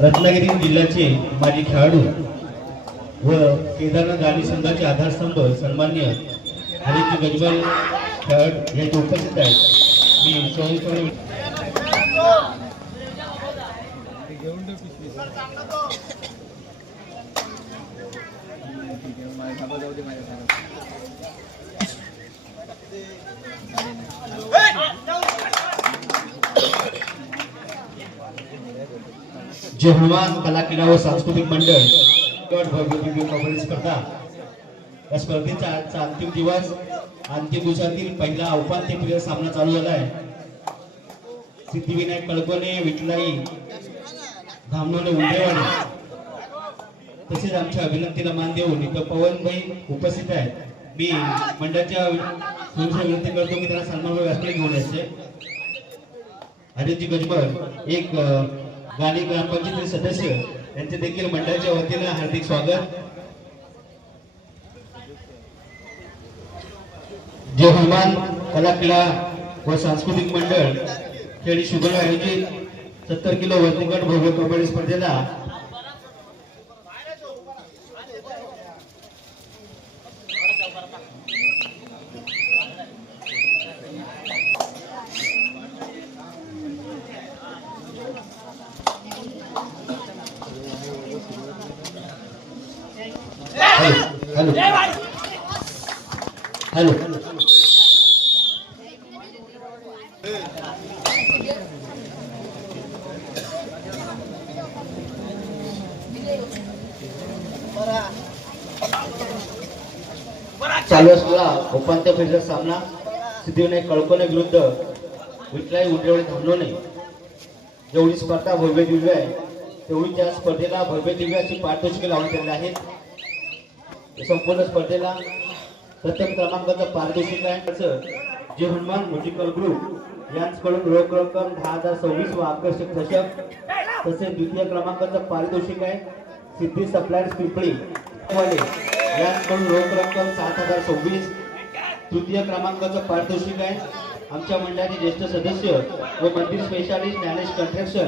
रत्नागिरी जिल्ह्याचे माजी खेळाडू व केदारनाथ गाणी संघाचे आधारस्तंभ सन्मान्य हरिजी गजबल खेळाडू याचे उपस्थित आहेत. मी सोयीस्कर जे हनुमान कला क्रीडा व सांस्कृतिक मंडळ गट भव्य कबड्डी स्पर्धा या स्पर्धेचा आजचा अंतिम दिवस. अंतिम दिवसातील पहिला उपांत्यपूर्व सामना चालू झाला आहे. सिद्धिविनायक कळकोणे, विठलाई धामणोले, उंडेवाडी तसेच आमच्या विनंतीला मान देऊन इथं पवनभाई उपस्थित आहेत. मी मंडळाच्या विनंती करतो की त्यांना सन्मान व्यासपीठ घेऊन यायचे. हरिजी गजबल एक गाणी ग्रामपंचायतीचे सदस्य यांचे देखील मंडळाच्या वतीने हार्दिक स्वागत. जे हनुमान कला क्रीडा व सांस्कृतिक मंडळ खेळी शुगर आयोजित 70 किलो वजनीगट भव्य कबड्डी स्पर्धेला हॅलो हॅलो चालू असलेला उपांत्य फेरीचा सामना सिद्धिविनायक कळकोणे विरुद्ध विठलाई उंडेवाडी धामणोले. जेवढी स्पर्धा भव्य दिव्य आहे तेवढी त्या स्पर्धेला भव्य दिव्य अशी पारितोषिके लावण्यात आलेली आहेत. संपूर्ण स्पर्धेला प्रथम क्रमांकाचं पारितोषिक आहे जे हनुमान म्युझिकल ग्रुप यांच्याकडून रोख रक्कम 10,026 व आकर्षक चषक. तसेच द्वितीय क्रमांकाचं पारितोषिक आहे सिद्धी सप्लायर्स पिंपळी यांच्याकडून रोख रक्कम 7,026. तृतीय क्रमांकाचं पारितोषिक आहे आमच्या मंडळाचे ज्येष्ठ सदस्य व मंदिर स्पेशालिस्ट ज्ञानेश कंट्रॅक्शन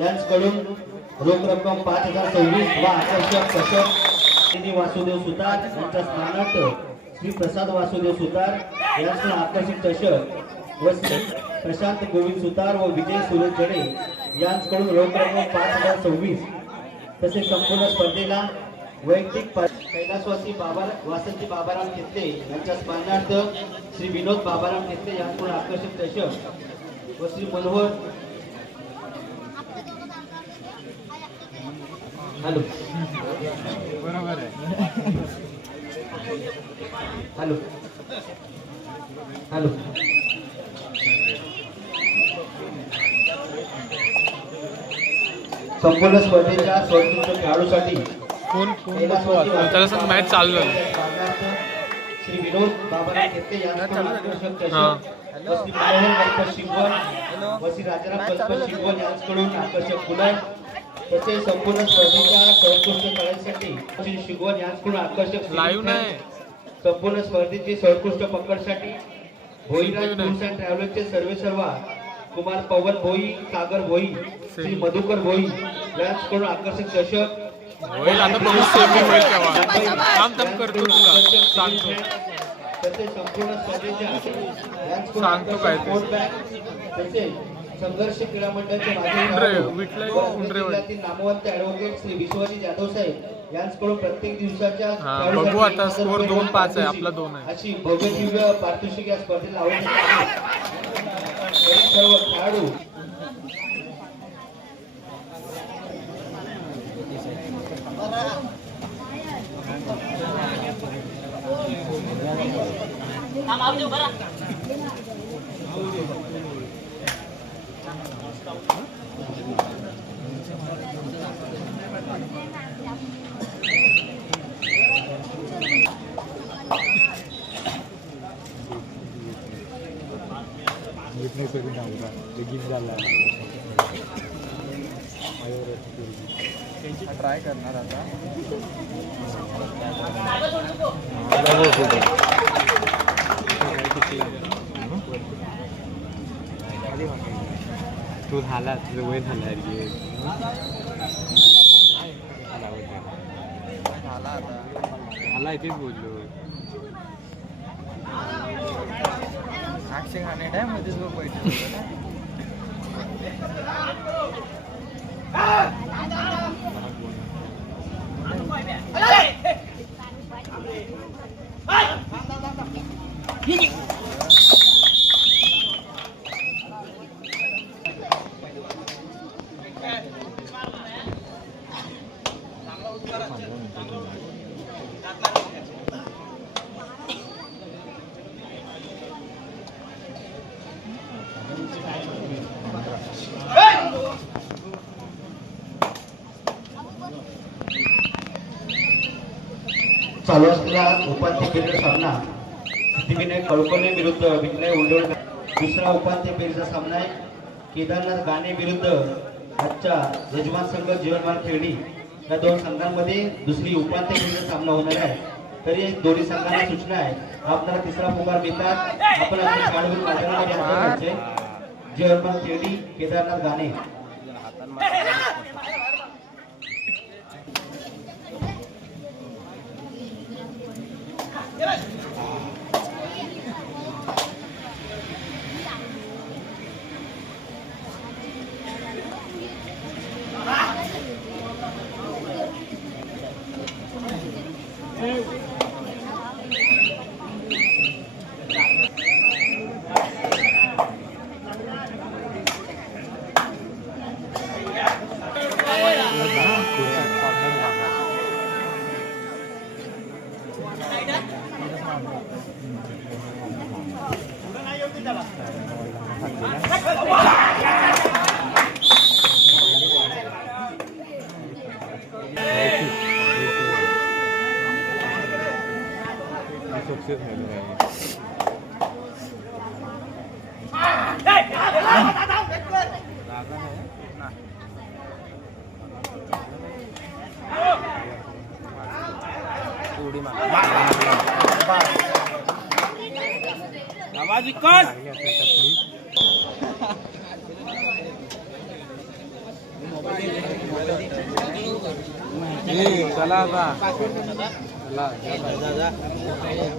यांच्याकडून रोख रक्कम 5,026 व आकर्षक चषक. वासुदेव सुतार यांच्या स्मरणार्थ श्री प्रसाद वासुदेव सुतार यांच्याकडून आकर्षक चषक व श्री प्रशांत गोविंद सुतार व विजय सुरेश जडे यांच्याकडून रोख रक्कम 5,026. तसेच संपूर्ण स्पर्धेला वैयक्तिक कैलासवासी वासंती बाबाराम घेतले यांच्या स्मरणार्थ श्री विनोद बाबाराम घेतले यांच्याकडून आकर्षक चषक व श्री मनोहर हॅलो बरोबर आहे हॅलो हॅलो संपूर्ण स्पर्धेच्या सर्वोत्कृष्ट खेळाडूसाठी मॅच चालू झाली. श्री विनोद बाबाराम घेतले यांच्याकडून आकर्षक चषक व श्री मनोहर गणपत शिंगवण व श्री राजाराम गणपत शिंगवण यांच्याकडून आकर्षक गुलाल. तसेच संपूर्ण स्पर्धेच्या सर्वोत्कृष्ट खेळासाठी श्री शिगवण यांच्याकडून आकर्षक लाईव्ह नाही. संपूर्ण स्पर्धेची सर्वोत्कृष्ट पकडसाठी भोईराज टूर्स अँड ट्रॅव्हल्सचे सर्वेसर्वा कुमार पवन भोई, सागर भोई, श्री मधुकर भोई यांच्याकडून आकर्षक चषक. होईल आता बघू सेमी होईल तेव्हा काम तम करतो तुला सांगतो. तसेच संपूर्ण स्पर्धेच्या सांगतो काय तसेच संघर्ष क्रीडा मंडळाचे नामवंत ऍडव्होकेट श्री विश्वजित जाधव साहेब यांच्याकडून प्रत्येक दिवसाच्या बघू आता स्कोर 2-5 आहे आपला 2 आहे अशी भव्य दिव्य पारितोषिक या स्पर्धेला लावण्यात सर्व खेळाडू ट्राय करणार आता तू झाला तुझं वय झालं रे झाला तेच बोललो अक्षय खाणे डॅम मध्ये जो पैसे चालू असलेला उपांत्य फेरीचा सामना सिद्धिविनायक कळकोणे विरुद्ध विक्रय उंडवळकर. दुसरा उपांत्य फेरीचा सामना आहे केदारनाथ गाणे विरुद्ध आजच्या यजमान संघ जीवनमार्ग खेळणी. या दोन संघांमध्ये दुसरी उपांत्य फेरीचा सामना होणार आहे. तरी दोन्ही संघांना सूचना आहे आपल्याला तिसरा पुकार मिळतात आपण आपल्या खेळाडू मैदानामध्ये हजर करायचे. जीवनमार्ग खेळणी केदारनाथ गाणे. आवाज विकास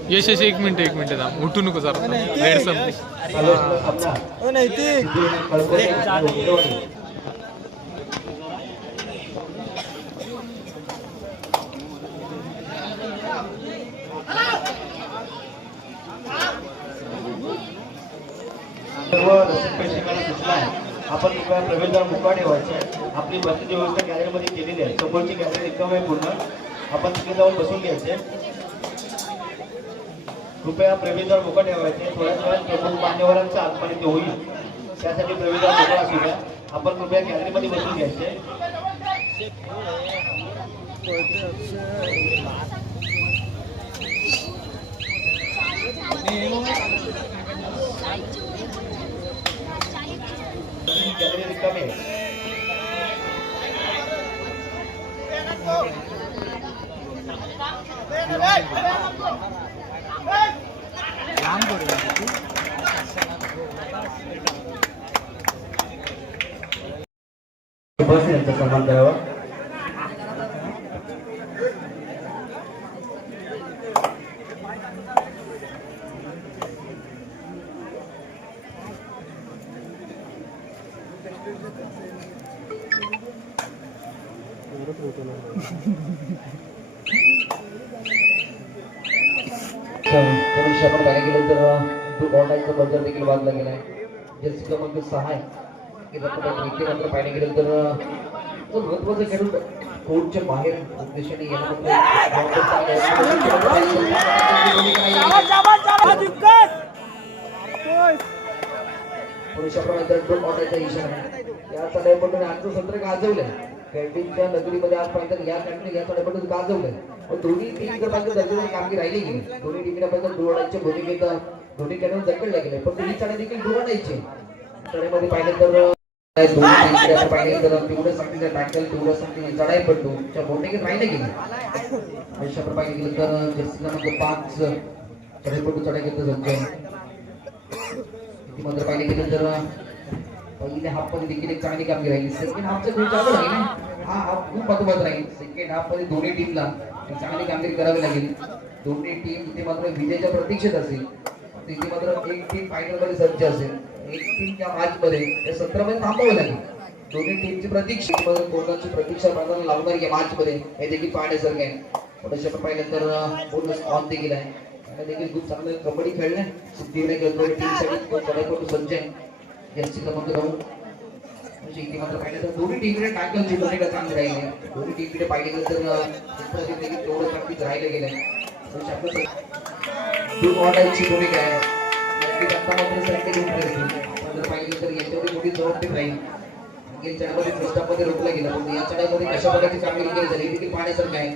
यश यश एक मिनिट थांब उठू नको जरा रेड संपली चालू असलेला सामना सिद्धिविनायक कळकोणे आणि उंडवळी. सर्व रसिक प्रेक्षकांना सूचना आहे आपण कृपया प्रवेशद्वार मोकळा ठेवायचे. आपली बसण्याची व्यवस्था गॅलरीमध्ये केलेली आहे. समोरची गॅलरी रिकामी आहे पूर्ण. आपण तिथे जाऊन बसून घ्यायचे. कृपया प्रवेशद्वार मोकळा ठेवायचे. थोड्याच वेळात प्रमुख मान्यवरांचा आगमन इथे होईल त्यासाठी प्रवेशद्वार मोकळा असू द्या. आपण कृपया गॅलरीमध्ये बसून घ्यायचे. गॅलरी रिकामी आहे. बस यांचा सन्मान करावा. मनुष्य आपण पाहिलं गेलं तर तो ऑनलाईनचा बजार देखील वाजला गेलाय. जसे क्रमांक 6 आहे की इथे मात्र पाहिलं गेलं तर तो महत्वाचं खेळून कोर्टच्या बाहेर दिशेने पुरुषाप्रमाणे दोन ऑटाचा इशारा आहे. या चढाईपटून आजचं सत्र गाजवलंय. कॅन्टीनच्या नगरीमध्ये आज पाहिजे या कॅन्टीन या चढाईपटून गाजवलंय. पण दोन्ही टीम पाहिजे दर्जेदार कामगिरी राहिली गेली. दोन्ही टीमला पाहिजे दुराडायच्या भूमिकेत दोन्ही कॅन्टीन जखडले गेले. पण दोन्ही चढाई देखील दुराडायचे. चढाईमध्ये पाहिलं तर पाहिजे तर तेवढं सांगते टॅकल तेवढं सांगते चढाईपटूच्या भूमिकेत राहिले गेले. अशा पाहिजे गेलं तर जर्सी क्रमांक 5 चढाईपटू चढाई घेत सज्ज. मात्र पाहिजे गेलं तर पहिले हाफ मध्ये देखील एक चांगली कामगिरी राहिली. सेकंड हाफचा खेळ चालू राहील ना, हा हाफ खूप महत्वाचा राहील. सेकंड हाफ मध्ये दोन्ही टीमला एक चांगली कामगिरी करावी लागेल. दोन्ही टीम इथे मात्र विजयाच्या प्रतीक्षेत असेल. तिथे मात्र एक टीम फायनल मध्ये सज्ज असेल, एक टीम या मॅच मध्ये या सत्रामध्ये थांबावी लागेल. दोन्ही टीमची प्रतीक्षा कोणाची प्रतीक्षा बांधायला लावणार या मॅच मध्ये हे देखील पाहण्यासारखं आहे. थोडंसं आपण पाहिलं तर बोनस ऑन देखील आहे. त्याने देखील खूप चांगलं कबड्डी खेळले. सिद्धिविनायक टीमसाठी खूप चढाईपटू सज्ज आहे. जर्सी क्रमांक 9 म्हणजे इथे मात्र पाहिलं तर दोन्ही टीमकडे टॅकलची भूमिका चांगली राहिली आहे. दोन्ही टीमकडे पाहिलं तर तेवढं प्रॅक्टिस राहिलं गेलंय. ची भूमिका आहे. नक्कीच आता मात्र सर्किट जर पाहिलं तर याच्यावर मोठी जबाबदारी राहील. चढाईमध्ये फर्स्टमध्ये रोखला गेला, पण या चढाईमध्ये कशा प्रकारची कामगिरी केली जाईल हे देखील पाहण्यासारखं आहे.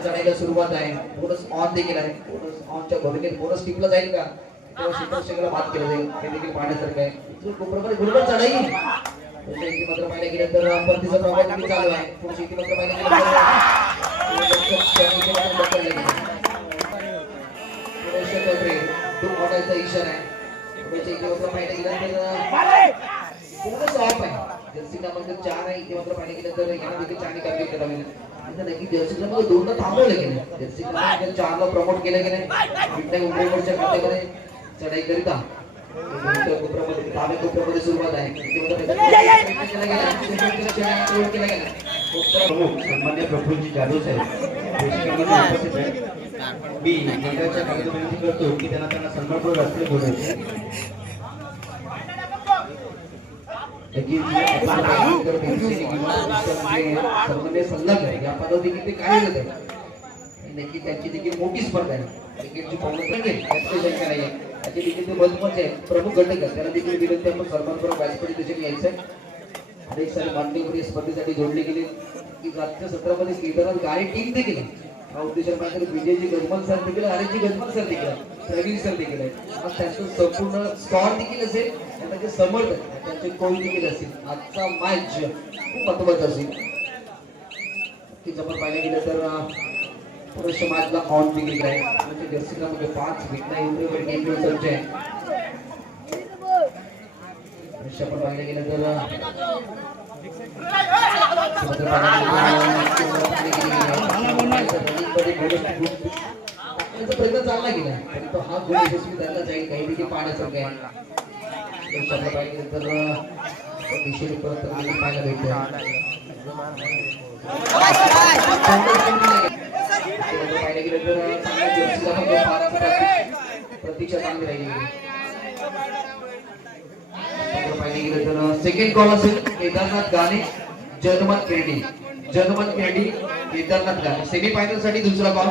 चढाईला सुरुवात आहे. बोनस ऑन देखील आहे. बोनस ऑनच्या भूमिकेत बोनस टिपला जाईल का, तेव्हा शीतल बात केलं जाईल हे देखील पाहण्यासारखं आहे. खूप बरोबर चढाई इथे मात्र पाहिलं गेलं तर परतीचा प्रभाव देखील चालू आहे. पुढे इथे मात्र पाहिलं गेलं तर इशारा आहे. इथे मात्र पाहिलं गेलं तर खूपच ऑफ आहे. जर्सी क्रमांक 4 आहे. इथे मात्र पाहिलं गेलं तर यांना देखील चांगली कामगिरी करावी लागेल. नक्की जर्सी क्रमांक 2 ला थांबवलं गेलं. जर्सी क्रमांक 4 ला प्रमोट केलं गेलं. विठ्ठल उमरेवरच्या खात्यामध्ये चढाई करिता कोपऱ्यामध्ये सुरुवात आहे. सन्मान्य प्रफुल्लजी जाधव साहेब उपस्थित आहेत. मी मंडळाच्या कागद विनंती करतो की त्यांना सन्मानपूर्वक राष्ट्रीय बोलायचे. सन्मान्य सल्लागार या पदावर देखील ते कार्यरत आहे. नक्की त्यांची देखील मोठी स्पर्धा आहे. क्रिकेटची संख्या नाही आहे. त्याचे देखील ते महत्वाचे आहे. प्रमुख घटक आहे, त्याला देखील विनंती आपण सन्मानपूर्वक व्यासपीठ देखील यायचं आहे. अनेक सारे मान्यवर या स्पर्धेसाठी जोडले गेले की आजच्या सत्रामध्ये केदारनाथ गाडी टीम देखील आहे. हा उद्देशाने विजयजी गजमल सर देखील, आर्यनजी गजमल सर देखील आहे, प्रवीण सर देखील आहे. आज त्यांचं संपूर्ण स्कॉर देखील असेल, त्यांचे समर्थक त्यांचे कोच देखील असतील. आजचा मॅच खूप महत्वाचा असेल की जर पाहिलं गेलं तर पुरुष मॅचला ऑन देखील आहे. म्हणजे जर्सी क्रमांक 5 विठ्ठल उमरेवर टीम सज्ज आहे. आपण पाहिलं गेलं तर प्रयत्न चालला गेला, परंतु हा गोल यशस्वी झाला जाईल काही देखील पाहण्यासारखं आहे. पाहिलं गेलं तर दिशेने परत पाहायला भेटतं. पाहिलं गेलं तर प्रतीक्षा चांगली राहिली. पाहिलं गेलं तर सेकंड कॉल असेल केदारनाथ गाणे, जनमत खेळणी. जनमत खेळणी केदारनाथ गाणे सेमीफायनल साठी दुसरा कॉल.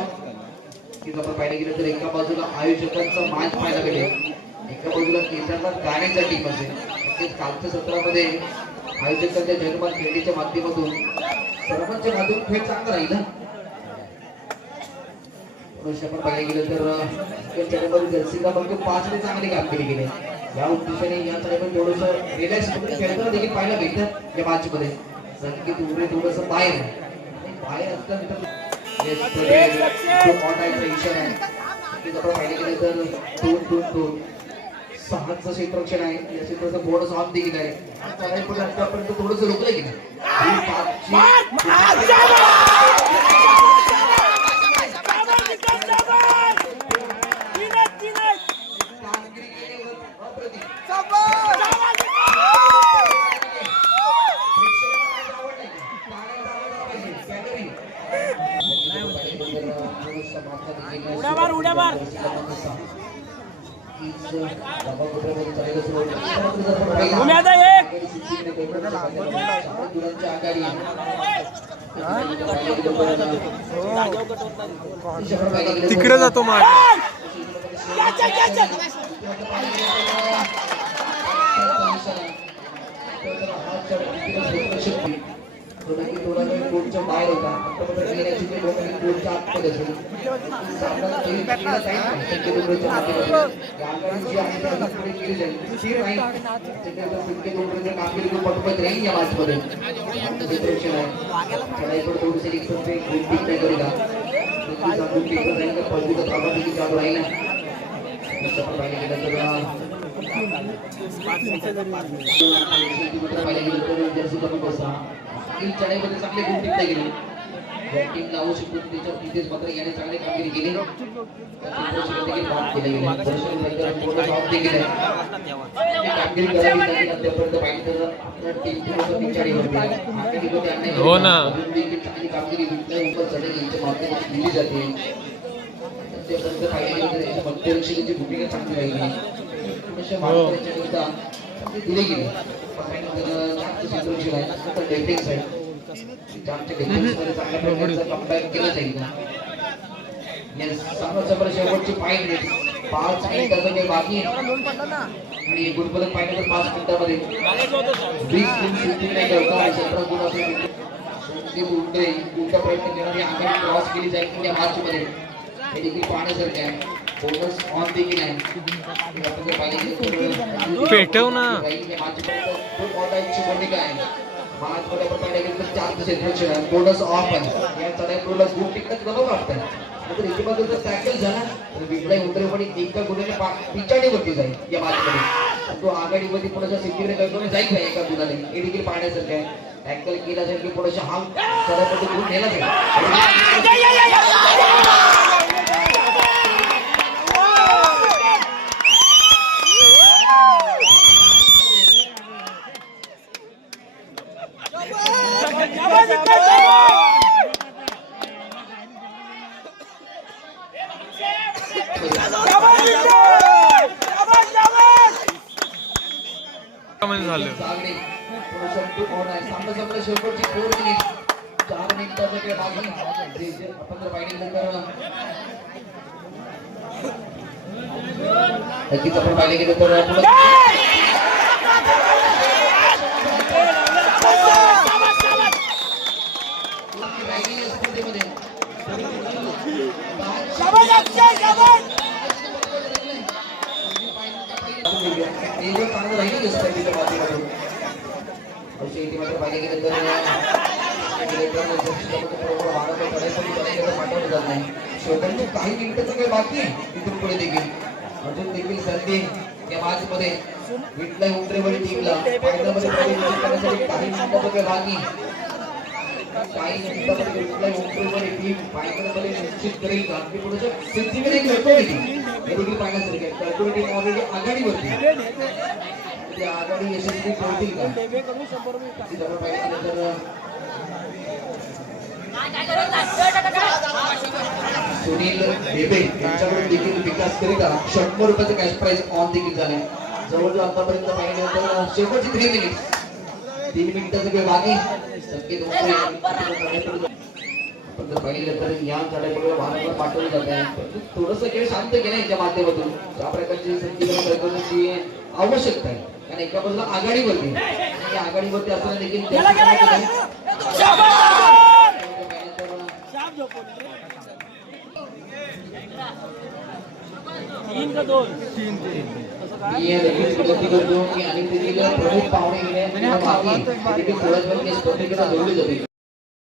आपण पाहिलं गेलं तर एका बाजूला आयोजकांचा मॅच पाहायला भेटेल, एका बाजूला केदारनाथ गाण्याचा टीम असेल. कालच्या सत्रामध्ये आयोजकांच्या जनमत खेळणीच्या माध्यमातून सर्वांच्या माध्यमातून खेळ चांगला राहील. आपण पाहायला गेलं तर जर्सी क्रमांक 5 ने चांगली कामगिरी केली. या उद्देशाने या टाइममध्ये थोडंसं रिलॅक्स खेळताना देखील पाहायला भेटतं या मॅच मध्ये. संकेत उमरे थोडंसं बाहेर असतं इशारा आहे. पाहिलं गेलं तर 2-2-2 6चं क्षेत्ररक्षण आहे. या क्षेत्राचं बोनस ऑन देखील आहे. पण आतापर्यंत थोडंसं रोखलं गेलं. तिकडे जातो माग. कोचच्या बाहेर होता. जर्सी कमी पैसा चढाईमध्ये चांगले गुण टिकता गेले बॅटिंग लावू शकतो त्याच्या तिथेच मात्र याने चांगली कामगिरी केली हो ना कामगिरी दिली जाते मध्यरक्षकाची भूमिका चांगली राहिली दिले गेले शेवटची पॉईंट 5 मिनिटाचं बाकी आणि गुणफलक पाहिजे तर 5 मिनिटांमध्ये 20 गुण उलटा प्रयत्न करणारी आघाडी क्रॉस केली जाईल या मॅच मध्ये हे देखील पाहण्यासारखे आहे बोनस ऑन देखील आहे पेटव ना भूमिका आहे मॅच मध्ये आपण पाहिलं गेलं तर 4 क्षेत्ररक्षण आहे बोनस ऑफ आहे या चढाईला गुण टिकत गमव वाटतं तर याच्यामध्ये जर टॅकल झाला तर विकलाय उतरेपणी एका गुणाने पिछाडीवरती जाईल या मॅच मध्ये तो आघाडीमध्ये पुढच्या सिद्धीकडे कंट्रोल जाईल का एका गुणाने हे देखील पाहण्यासारखं आहे टॅकल केला जाईल की पुढच्या हा चढाईमध्ये गुण नेला जाईल झालं शेवटची 4 मिनिट 4 मिनिटाचं काही बाकी आपण जर पाहिलं तर नक्कीच आपण पाहिलं गेलं तर काही मिनिटाचं काही बाकी इथून पुढे देखील अजून देखील संधी या मॅच मध्ये विटलाय उंबरेवाडी टीमला फायनलमध्ये प्रवेश करण्यासाठी काही मिनिटाचं काही बाकी काही मिनिटांमध्ये विटलाय उंबरेवाडी टीम फायनलमध्ये निश्चित करेल का की पुढच्या सिद्धीकडे कळकळी हे देखील पाहण्यासारखे कळकळी टीम ऑलरेडी आघाडीवरती त्या आघाडी यशस्वी पोहोचतील का तिथं आपण पाहिलं तर सुनील बेबे यांच्याकडून देखील विकास करिता 100 रुपयाचं कॅश प्राइज ऑन देखील झाले जवळजवळ आतापर्यंत पाहिलं तर शेवटची 3 मिनिट 3 मिनिटाचं काही बाकी संकेत आपण जर पाहिलं तर या चढाईकडे वारंवार पाठवलं जात आहे थोडंसं खेळ शांत केलं याच्या माध्यमातून ज्या प्रकारची संधी आवश्यकता आहे कारण एका बाजूला आघाडीवरती आणि आघाडीवरती असताना देखील प्रमुख पाहुणे गेले